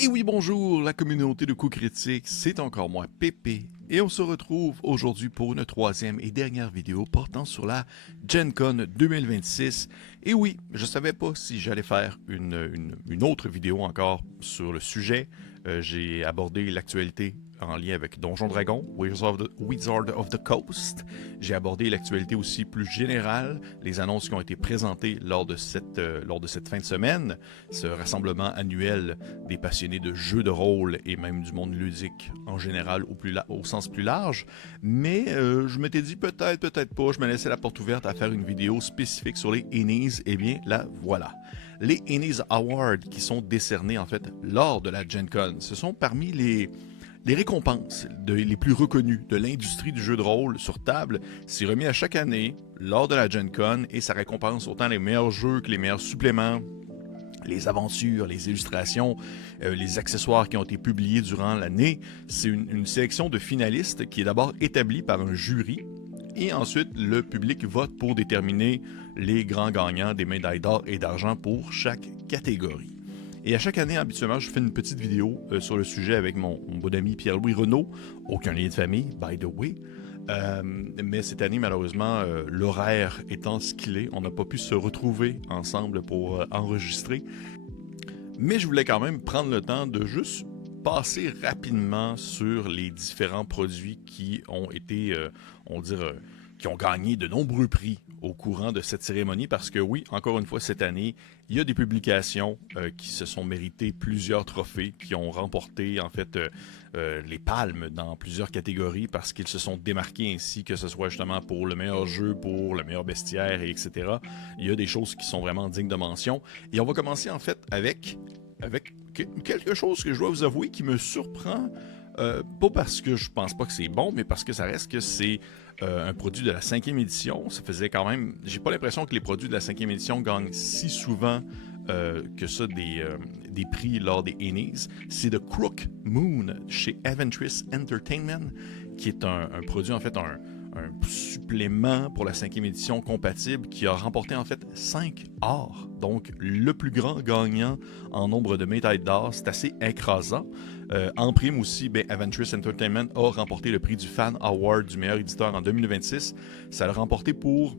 Et oui, bonjour, la communauté de coups critiques, c'est encore moi, Pépé, et on se retrouve aujourd'hui pour une troisième et dernière vidéo portant sur la Gen Con 2026. Et oui, je savais pas si j'allais faire une autre vidéo encore sur le sujet. J'ai abordé l'actualité en lien avec Donjon Dragon, Wizard of the Coast. J'ai abordé l'actualité aussi plus générale, les annonces qui ont été présentées lors de cette fin de semaine, ce rassemblement annuel des passionnés de jeux de rôle et même du monde ludique en général au sens plus large. Mais je m'étais dit peut-être pas, je me laissais la porte ouverte à faire une vidéo spécifique sur les Ennies. Eh bien, la voilà. Les Ennies Awards qui sont décernés en fait lors de la Gen Con, ce sont parmi les récompenses les plus reconnues de l'industrie du jeu de rôle sur table. C'est remis à chaque année lors de la Gen Con et ça récompense autant les meilleurs jeux que les meilleurs suppléments, les aventures, les illustrations, les accessoires qui ont été publiés durant l'année. C'est une sélection de finalistes qui est d'abord établie par un jury et ensuite le public vote pour déterminer les grands gagnants des médailles d'or et d'argent pour chaque catégorie. Et à chaque année, habituellement, je fais une petite vidéo sur le sujet avec mon bon ami Pierre-Louis Renaud. Aucun lien de famille, by the way. Mais cette année, malheureusement, l'horaire étant ce qu'il est, on n'a pas pu se retrouver ensemble pour enregistrer. Mais je voulais quand même prendre le temps de juste passer rapidement sur les différents produits qui ont été, qui ont gagné de nombreux prix au courant de cette cérémonie, parce que oui, encore une fois, cette année, il y a des publications qui se sont méritées plusieurs trophées, qui ont remporté en fait les palmes dans plusieurs catégories parce qu'ils se sont démarqués ainsi, que ce soit justement pour le meilleur jeu, pour le meilleur bestiaire, et etc. Il y a des choses qui sont vraiment dignes de mention. Et on va commencer en fait avec quelque chose que je dois vous avouer qui me surprend. Pas parce que je pense pas que c'est bon, mais parce que ça reste que c'est un produit de la 5e édition. Ça faisait quand même... J'ai pas l'impression que les produits de la 5e édition gagnent si souvent que ça des prix lors des Ennies. C'est The Crook Moon chez Aventris Entertainment, qui est un produit, en fait, un supplément pour la 5e édition compatible qui a remporté en fait 5 ors. Donc le plus grand gagnant en nombre de médailles d'or, c'est assez écrasant. En prime aussi, Aventris Entertainment a remporté le prix du Fan Award du meilleur éditeur en 2026. Ça l'a remporté pour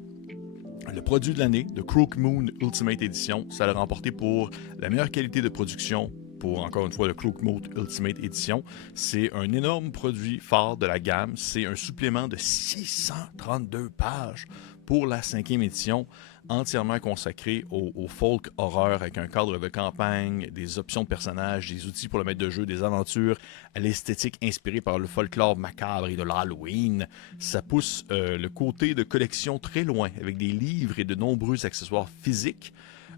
le produit de l'année, de Crook Moon Ultimate Edition. Ça l'a remporté pour la meilleure qualité de production, pour encore une fois le Crook Moon Ultimate Edition. C'est un énorme produit phare de la gamme. C'est un supplément de 632 pages pour la 5e édition, entièrement consacré au folk horreur, avec un cadre de campagne, des options de personnages, des outils pour le maître de jeu, des aventures, à l'esthétique inspirée par le folklore macabre et de l'Halloween. Ça pousse le côté de collection très loin, avec des livres et de nombreux accessoires physiques.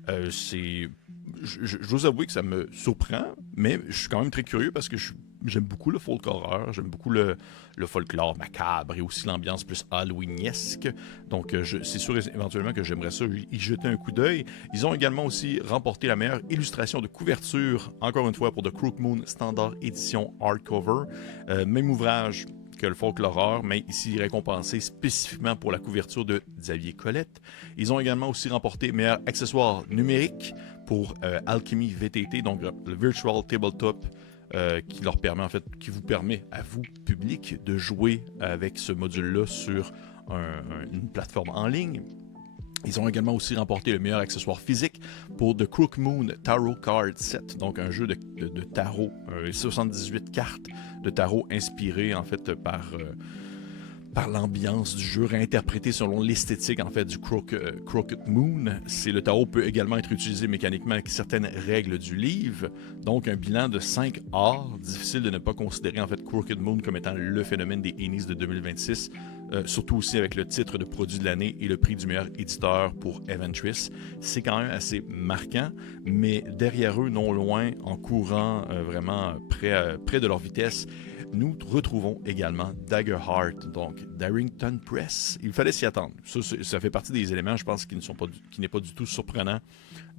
Je dois avouer que ça me surprend, mais je suis quand même très curieux parce que j'aime beaucoup le folk horreur, j'aime beaucoup le folklore macabre et aussi l'ambiance plus halloweenesque. Donc c'est sûr éventuellement que j'aimerais ça y jeter un coup d'œil. Ils ont également aussi remporté la meilleure illustration de couverture, encore une fois pour The Crook Moon Standard Edition Hardcover. Même ouvrage que le folk horreur, mais ici récompensé spécifiquement pour la couverture de Xavier Colette. Ils ont également aussi remporté meilleur accessoire numérique pour Alchemy VTT, donc le Virtual Tabletop, qui leur permet en fait, qui vous permet à vous, public, de jouer avec ce module-là sur une plateforme en ligne. Ils ont également aussi remporté le meilleur accessoire physique pour The Crook Moon Tarot Card Set, donc un jeu de tarot, 78 cartes de tarot inspirées en fait par l'ambiance du jeu, réinterprété selon l'esthétique en fait du Crooked Moon. Le tarot peut également être utilisé mécaniquement avec certaines règles du livre. Donc un bilan de 5 ors. Difficile de ne pas considérer en fait Crooked Moon comme étant le phénomène des Ennies de 2026. Surtout aussi avec le titre de produit de l'année et le prix du meilleur éditeur pour Aventris. C'est quand même assez marquant, mais derrière eux, non loin, en courant vraiment près de leur vitesse, nous retrouvons également Daggerheart, donc Darrington Press. Il fallait s'y attendre. Ça fait partie des éléments, je pense, qui n'est pas du tout surprenant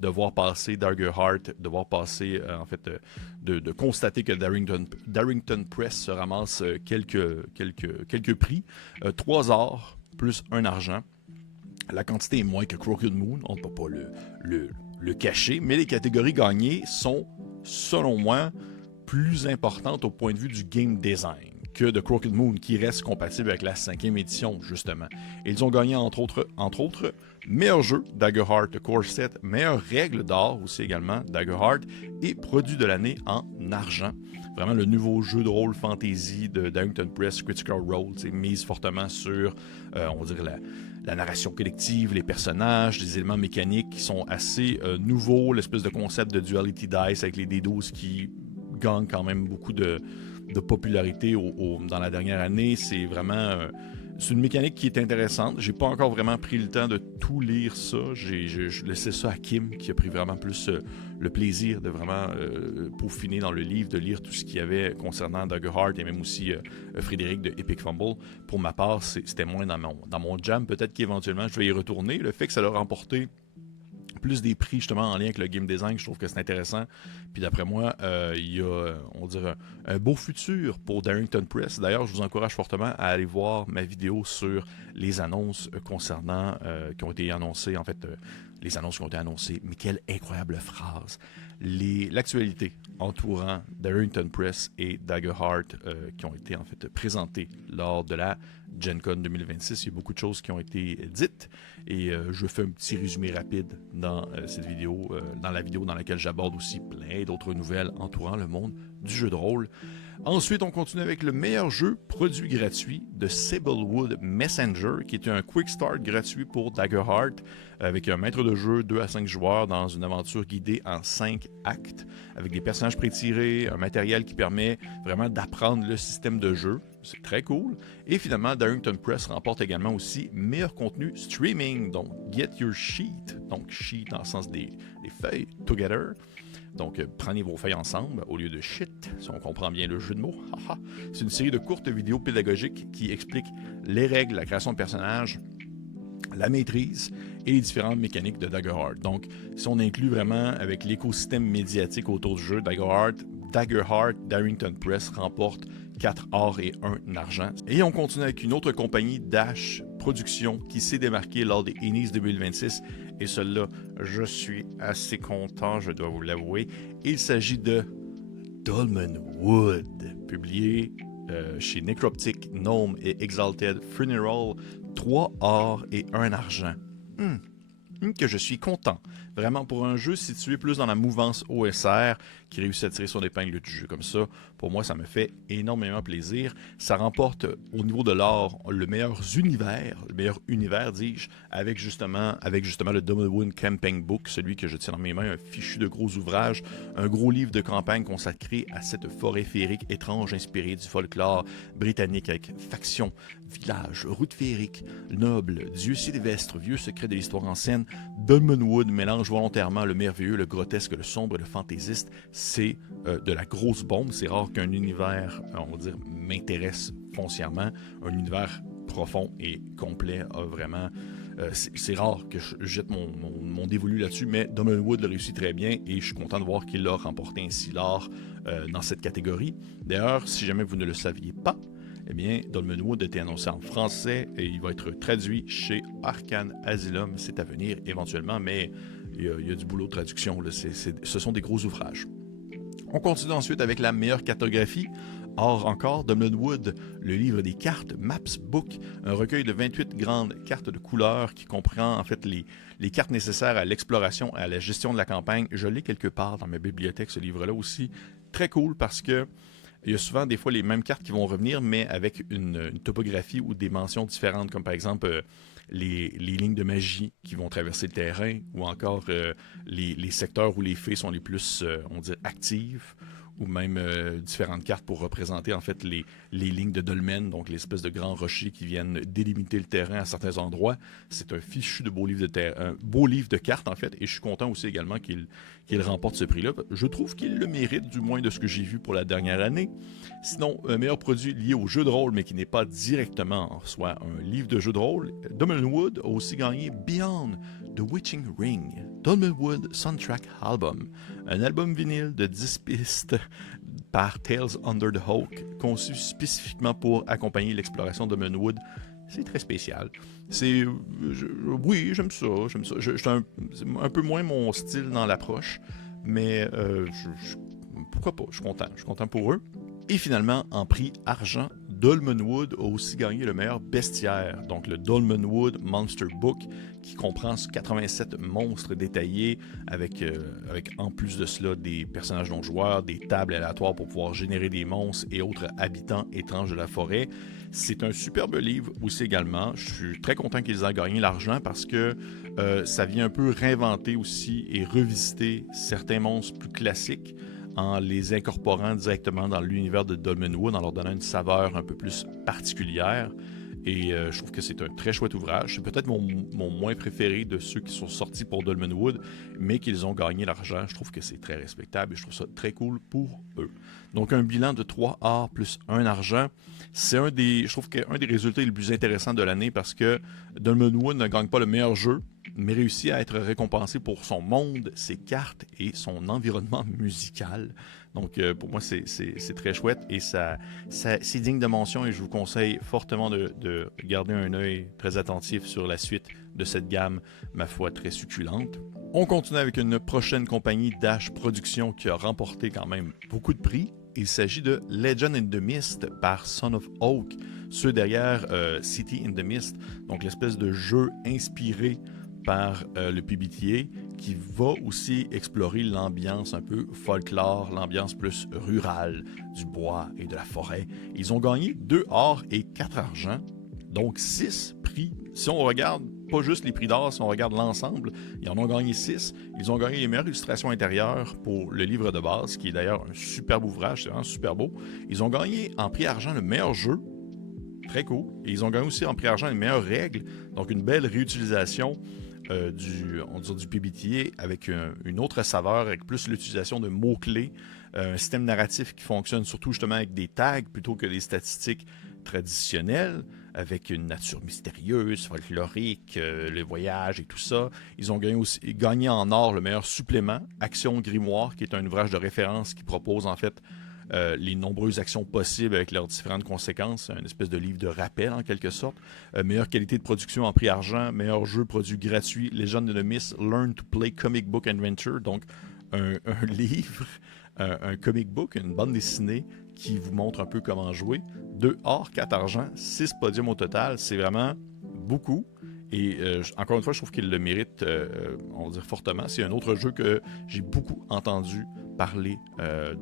de voir passer Daggerheart, de voir passer, en fait, de constater que Darrington Press se ramasse quelques prix. 3 ors plus 1 argent. La quantité est moins que Crooked Moon, on ne peut pas le cacher, mais les catégories gagnées sont, selon moi, plus importante au point de vue du game design que de Crooked Moon, qui reste compatible avec la 5e édition, justement. Et ils ont gagné, entre autres, meilleur jeu, Daggerheart Core Set, meilleure règle d'or aussi également, Daggerheart, et produit de l'année en argent. Vraiment le nouveau jeu de rôle fantasy de Darrington Press, Critical Role, mise fortement sur, on dirait, la narration collective, les personnages, les éléments mécaniques qui sont assez nouveaux, l'espèce de concept de Duality Dice avec les D12 qui gagnent quand même beaucoup de popularité dans la dernière année. C'est vraiment c'est une mécanique qui est intéressante. J'ai pas encore vraiment pris le temps de tout lire ça. J'ai laissé ça à Kim, qui a pris vraiment plus le plaisir de vraiment peaufiner dans le livre, de lire tout ce qu'il y avait concernant Daggerheart et même aussi Frédéric de Epic Fumble. Pour ma part, c'était moins dans mon jam. Peut-être qu'éventuellement, je vais y retourner. Le fait que ça l'a remporté plus des prix justement en lien avec le game design, je trouve que c'est intéressant. Puis d'après moi, il y a, on dirait, un beau futur pour Darrington Press. D'ailleurs, je vous encourage fortement à aller voir ma vidéo sur les annonces concernant, qui ont été annoncées, en fait, les annonces qui ont été annoncées. Mais quelle incroyable phrase! L'actualité entourant Darrington Press et Daggerheart qui ont été en fait présentées lors de la Gen Con 2026. Il y a beaucoup de choses qui ont été dites et je fais un petit résumé rapide dans cette vidéo, dans la vidéo dans laquelle j'aborde aussi plein d'autres nouvelles entourant le monde du jeu de rôle. Ensuite, on continue avec le meilleur jeu produit gratuit de Sablewood Messenger, qui est un quick start gratuit pour Daggerheart, avec un maître de jeu 2 à 5 joueurs dans une aventure guidée en 5 actes, avec des personnages prétirés, un matériel qui permet vraiment d'apprendre le système de jeu. C'est très cool. Et finalement, Darrington Press remporte également aussi meilleur contenu streaming, donc Get Your Sheet, donc sheet dans le sens des feuilles, together. Donc, prenez vos feuilles ensemble au lieu de shit, si on comprend bien le jeu de mots. C'est une série de courtes vidéos pédagogiques qui expliquent les règles, la création de personnages, la maîtrise et les différentes mécaniques de Daggerheart. Donc, si on inclut vraiment avec l'écosystème médiatique autour du jeu, Daggerheart, Darrington Press remporte 4 or et 1 argent. Et on continue avec une autre compagnie, Dash Productions, qui s'est démarquée lors des Ennies 2026. Et celle-là, je suis assez content, je dois vous l'avouer. Il s'agit de Dolmen Wood, publié chez Necroptic, Gnome et Exalted Funeral, 3 or et 1 argent. Que je suis content. Vraiment, pour un jeu situé plus dans la mouvance OSR, qui réussit à tirer son épingle du jeu comme ça, pour moi, ça me fait énormément plaisir. Ça remporte, au niveau de l'art, le meilleur univers, dis-je, avec justement le Dolmenwood Camping Book, celui que je tiens dans mes mains, un fichu de gros ouvrage, un gros livre de campagne consacré à cette forêt féerique étrange inspirée du folklore britannique avec factions, villages, routes féeriques, nobles, dieux sylvestres, vieux secrets de l'histoire ancienne. Dolmenwood mélange volontairement le merveilleux, le grotesque, le sombre et le fantaisiste. C'est de la grosse bombe. C'est rare qu'un univers, on va dire, m'intéresse foncièrement. Un univers profond et complet a vraiment... c'est rare que je jette mon dévolu là-dessus, mais Dolmenwood le réussit très bien et je suis content de voir qu'il a remporté ainsi l'or dans cette catégorie. D'ailleurs, si jamais vous ne le saviez pas, eh bien, Dolmenwood a été annoncé en français et il va être traduit chez Arcane Asylum. C'est à venir éventuellement, mais il y a du boulot de traduction. Là. Ce sont des gros ouvrages. On continue ensuite avec la meilleure cartographie. Or encore, Dolmenwood, le livre des cartes, Maps Book, un recueil de 28 grandes cartes de couleurs qui comprend en fait les cartes nécessaires à l'exploration et à la gestion de la campagne. Je l'ai quelque part dans ma bibliothèque, ce livre-là aussi. Très cool parce que il y a souvent des fois les mêmes cartes qui vont revenir, mais avec une topographie ou des mentions différentes, comme par exemple les lignes de magie qui vont traverser le terrain, ou encore les secteurs où les fées sont les plus, on dirait, actives, ou même différentes cartes pour représenter en fait les lignes de dolmen, donc l'espèce de grands rochers qui viennent délimiter le terrain à certains endroits. C'est un fichu de beau livre de cartes en fait, et je suis content aussi également qu'il remporte ce prix-là. Je trouve qu'il le mérite, du moins de ce que j'ai vu pour la dernière année. Sinon, un meilleur produit lié au jeu de rôle, mais qui n'est pas directement en soi un livre de jeu de rôle, Dolmenwood a aussi gagné Beyond The Witching Ring, Dolmenwood Soundtrack Album, un album vinyle de 10 pistes par Tales Under the Hawk, conçu spécifiquement pour accompagner l'exploration de Dolmenwood. C'est très spécial. Oui, j'aime ça. C'est un peu moins mon style dans l'approche, mais pourquoi pas, je suis content pour eux. Et finalement, en prix argent, Dolmenwood a aussi gagné le meilleur bestiaire, donc le Dolmenwood Monster Book, qui comprend 87 monstres détaillés, avec en plus de cela des personnages non joueurs, des tables aléatoires pour pouvoir générer des monstres et autres habitants étranges de la forêt. C'est un superbe livre aussi également. Je suis très content qu'ils aient gagné l'argent parce que ça vient un peu réinventer aussi et revisiter certains monstres plus classiques en les incorporant directement dans l'univers de Dolmenwood, en leur donnant une saveur un peu plus particulière. Et je trouve que c'est un très chouette ouvrage. C'est peut-être mon moins préféré de ceux qui sont sortis pour Dolmenwood, mais qu'ils ont gagné l'argent. Je trouve que c'est très respectable et je trouve ça très cool pour eux. Donc un bilan de 3 or plus 1 argent, c'est je trouve qu'un des résultats les plus intéressants de l'année parce que Dolmenwood ne gagne pas le meilleur jeu, mais réussit à être récompensé pour son monde, ses cartes et son environnement musical. Donc pour moi, c'est très chouette et c'est digne de mention et je vous conseille fortement de garder un œil très attentif sur la suite de cette gamme, ma foi, très succulente. On continue avec une prochaine compagnie, Dash Productions, qui a remporté quand même beaucoup de prix. Il s'agit de Legend in the Mist par Son of Oak, ceux derrière City in the Mist, donc l'espèce de jeu inspiré par le PBTA qui va aussi explorer l'ambiance un peu folklore, l'ambiance plus rurale du bois et de la forêt. Ils ont gagné 2 or et 4 argent, donc 6 prix. Si on regarde pas juste les prix d'or, si on regarde l'ensemble, ils en ont gagné 6. Ils ont gagné les meilleures illustrations intérieures pour le livre de base, qui est d'ailleurs un superbe ouvrage, c'est vraiment super beau. Ils ont gagné en prix argent le meilleur jeu, très cool. Et ils ont gagné aussi en prix argent les meilleures règles, donc une belle réutilisation du PBTA avec une autre saveur, avec plus l'utilisation de mots-clés, un système narratif qui fonctionne surtout justement avec des tags plutôt que des statistiques traditionnelles, avec une nature mystérieuse, folklorique, le voyage et tout ça. Ils ont gagné en or le meilleur supplément, Action Grimoire, qui est un ouvrage de référence qui propose en fait les nombreuses actions possibles avec leurs différentes conséquences, un espèce de livre de rappel en quelque sorte. Meilleure qualité de production en prix argent, meilleur jeu produit gratuit, Legend of the Mist, Learn to Play Comic Book Adventure, donc un livre, un comic book, une bande dessinée qui vous montre un peu comment jouer. 2 or, 4 argent, 6 podiums au total, c'est vraiment beaucoup. Et encore une fois, je trouve qu'il le mérite, on va dire fortement. C'est un autre jeu que j'ai beaucoup entendu parler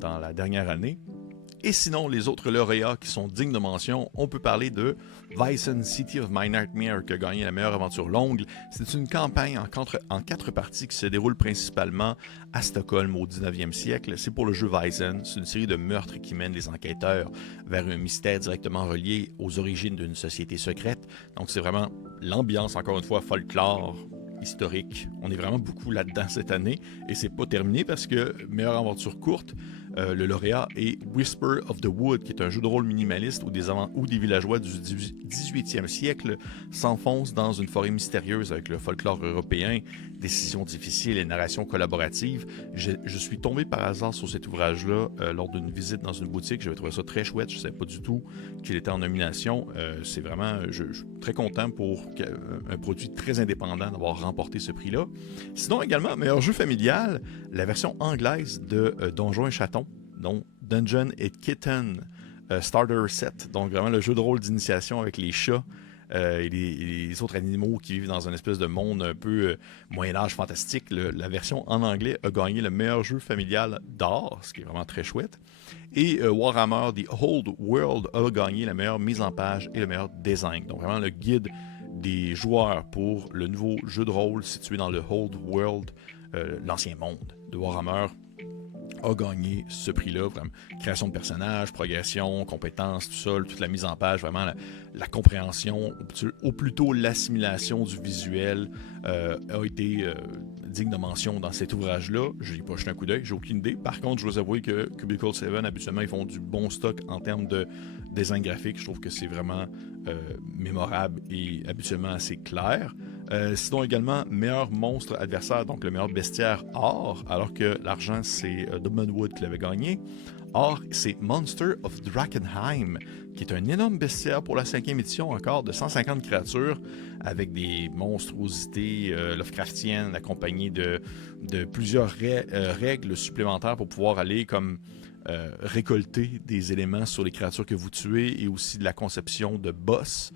dans la dernière année. Et sinon, les autres lauréats qui sont dignes de mention, on peut parler de Weissen City of My Nightmare qui a gagné la meilleure aventure longue. C'est une campagne en 4 parties qui se déroule principalement à Stockholm au 19e siècle. C'est pour le jeu Weissen. C'est une série de meurtres qui mènent les enquêteurs vers un mystère directement relié aux origines d'une société secrète. Donc c'est vraiment l'ambiance, encore une fois, folklore, historique. On est vraiment beaucoup là-dedans cette année et c'est pas terminé parce que meilleure aventure courte, le lauréat est Whisper of the Wood, qui est un jeu de rôle minimaliste où des villageois du 18e siècle s'enfoncent dans une forêt mystérieuse avec le folklore européen, décisions difficiles et narration collaborative. Je suis tombé par hasard sur cet ouvrage-là lors d'une visite dans une boutique. J'avais trouvé ça très chouette. Je ne savais pas du tout qu'il était en nomination. C'est vraiment, je suis très content pour un produit très indépendant d'avoir remporté ce prix-là. Sinon également, meilleur jeu familial, la version anglaise de Donjons et Chatons, donc Dungeon and Kitten Starter Set, donc vraiment le jeu de rôle d'initiation avec les chats et les autres animaux qui vivent dans une espèce de monde un peu Moyen-Âge fantastique. La version en anglais a gagné le meilleur jeu familial d'or, ce qui est vraiment très chouette. Et Warhammer The Old World a gagné la meilleure mise en page et le meilleur design. Donc vraiment le guide des joueurs pour le nouveau jeu de rôle situé dans le Old World, l'ancien monde de Warhammer, a gagné ce prix-là. Vraiment, création de personnages, progression, compétences, tout ça, toute la mise en page, vraiment la compréhension, ou plutôt l'assimilation du visuel a été digne de mention dans cet ouvrage-là. Je n'ai pas jeté un coup d'œil, j'ai aucune idée. Par contre, je dois avouer que Cubicle 7, habituellement, ils font du bon stock en termes de design graphique. Je trouve que c'est vraiment mémorable et habituellement assez clair. Sinon également, meilleur monstre adversaire, donc le meilleur bestiaire or, alors que l'argent, c'est Dolmenwood qui l'avait gagné. Or, c'est Monster of Drakenheim, qui est un énorme bestiaire pour la 5e édition encore de 150 créatures avec des monstruosités Lovecraftiennes accompagnées de plusieurs règles supplémentaires pour pouvoir aller comme récolter des éléments sur les créatures que vous tuez et aussi de la conception de boss.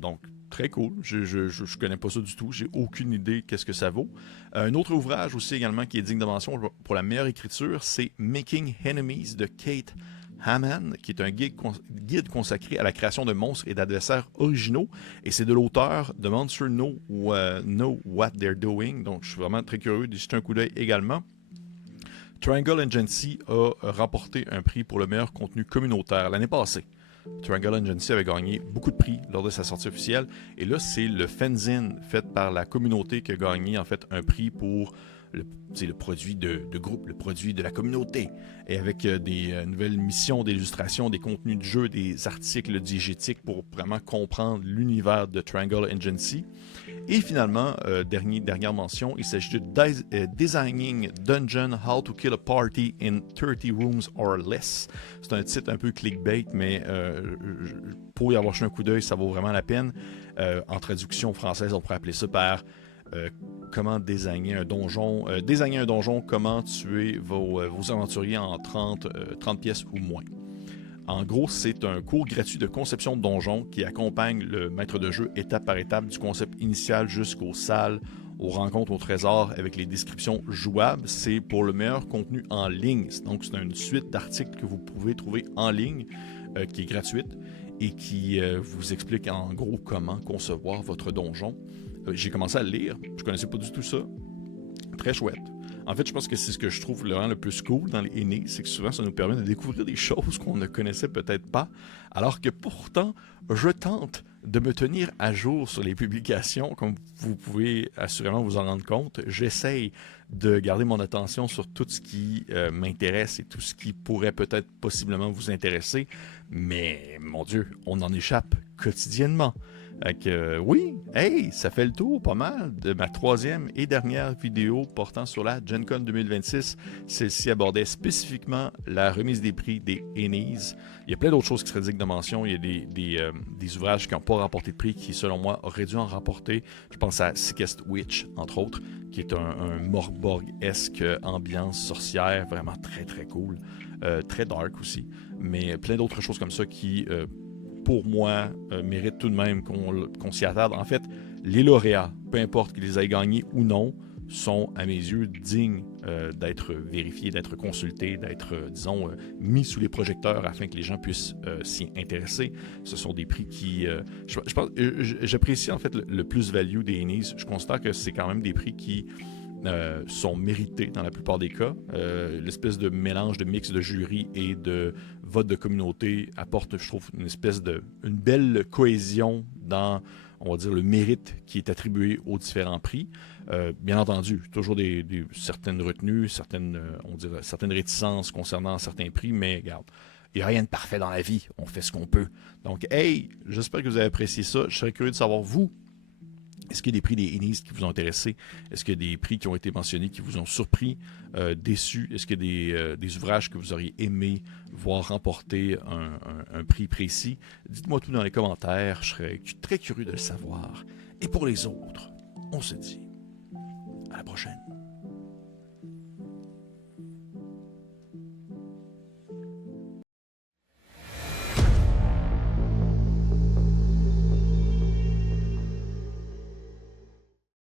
Donc, très cool. Je connais pas ça du tout. J'ai aucune idée qu'est-ce que ça vaut. Un autre ouvrage aussi également qui est digne de mention pour la meilleure écriture, c'est Making Enemies de Kate Hamann, qui est un guide consacré à la création de monstres et d'adversaires originaux. Et c'est de l'auteur de Monster Know What They're Doing. Donc, je suis vraiment très curieux d'y jeter un coup d'œil également. Triangle Agency a remporté un prix pour le meilleur contenu communautaire l'année passée. Triangle Agency avait gagné beaucoup de prix lors de sa sortie officielle. Et là, c'est le fanzine fait par la communauté qui a gagné en fait un prix pour le produit de groupe, le produit de la communauté. Et avec des nouvelles missions d'illustration, des contenus de jeu, des articles diégétiques pour vraiment comprendre l'univers de Triangle Agency. Et finalement, dernière mention, il s'agit de Designing Dungeon How to Kill a Party in 30 Rooms or Less. C'est un titre un peu clickbait, mais pour y avoir jeté un coup d'œil, ça vaut vraiment la peine. En traduction française, on pourrait appeler ça par comment designer un donjon. Designer un donjon, comment tuer vos aventuriers en 30 pièces ou moins. En gros, c'est un cours gratuit de conception de donjon qui accompagne le maître de jeu étape par étape du concept initial jusqu'aux salles, aux rencontres au trésor avec les descriptions jouables. C'est pour le meilleur contenu en ligne. Donc, c'est une suite d'articles que vous pouvez trouver en ligne qui est gratuite et qui vous explique en gros comment concevoir votre donjon. J'ai commencé à le lire, je connaissais pas du tout ça. Très chouette. En fait, je pense que c'est ce que je trouve vraiment le plus cool dans les aînés, c'est que souvent ça nous permet de découvrir des choses qu'on ne connaissait peut-être pas, alors que pourtant, je tente de me tenir à jour sur les publications, comme vous pouvez assurément vous en rendre compte. J'essaye de garder mon attention sur tout ce qui m'intéresse et tout ce qui pourrait peut-être possiblement vous intéresser, mais mon Dieu, on en échappe quotidiennement. Oui, hey, ça fait le tour pas mal de ma 3e et dernière vidéo portant sur la Gen Con 2026. Celle-ci abordait spécifiquement la remise des prix des Ennies. Il y a plein d'autres choses qui seraient dignes de mention. Il y a des ouvrages qui n'ont pas remporté de prix qui, selon moi, auraient dû en remporter. Je pense à Sickest Witch, entre autres, qui est un Morborg-esque ambiance sorcière, vraiment très très cool. Très dark aussi. Mais plein d'autres choses comme ça qui... pour moi, mérite tout de même qu'on s'y attarde. En fait, les lauréats, peu importe qu'ils les aient gagnés ou non, sont, à mes yeux, dignes d'être vérifiés, d'être consultés, d'être, disons, mis sous les projecteurs afin que les gens puissent s'y intéresser. Ce sont des prix qui... j'apprécie en fait le plus-value des Ennies. Je considère que c'est quand même des prix qui... sont mérités dans la plupart des cas. L'espèce de mélange de mix de jury et de vote de communauté apporte, je trouve, une belle cohésion dans, on va dire, le mérite qui est attribué aux différents prix. Bien entendu, toujours certaines retenues, certaines réticences concernant certains prix, mais regarde, il n'y a rien de parfait dans la vie, on fait ce qu'on peut. Donc, hey, j'espère que vous avez apprécié ça. Je serais curieux de savoir, vous, est-ce qu'il y a des prix des Ennies qui vous ont intéressé? Est-ce qu'il y a des prix qui ont été mentionnés qui vous ont surpris, déçus? Est-ce qu'il y a des ouvrages que vous auriez aimé voir remporter un prix précis? Dites-moi tout dans les commentaires, je serais très curieux de le savoir. Et pour les autres, on se dit à la prochaine.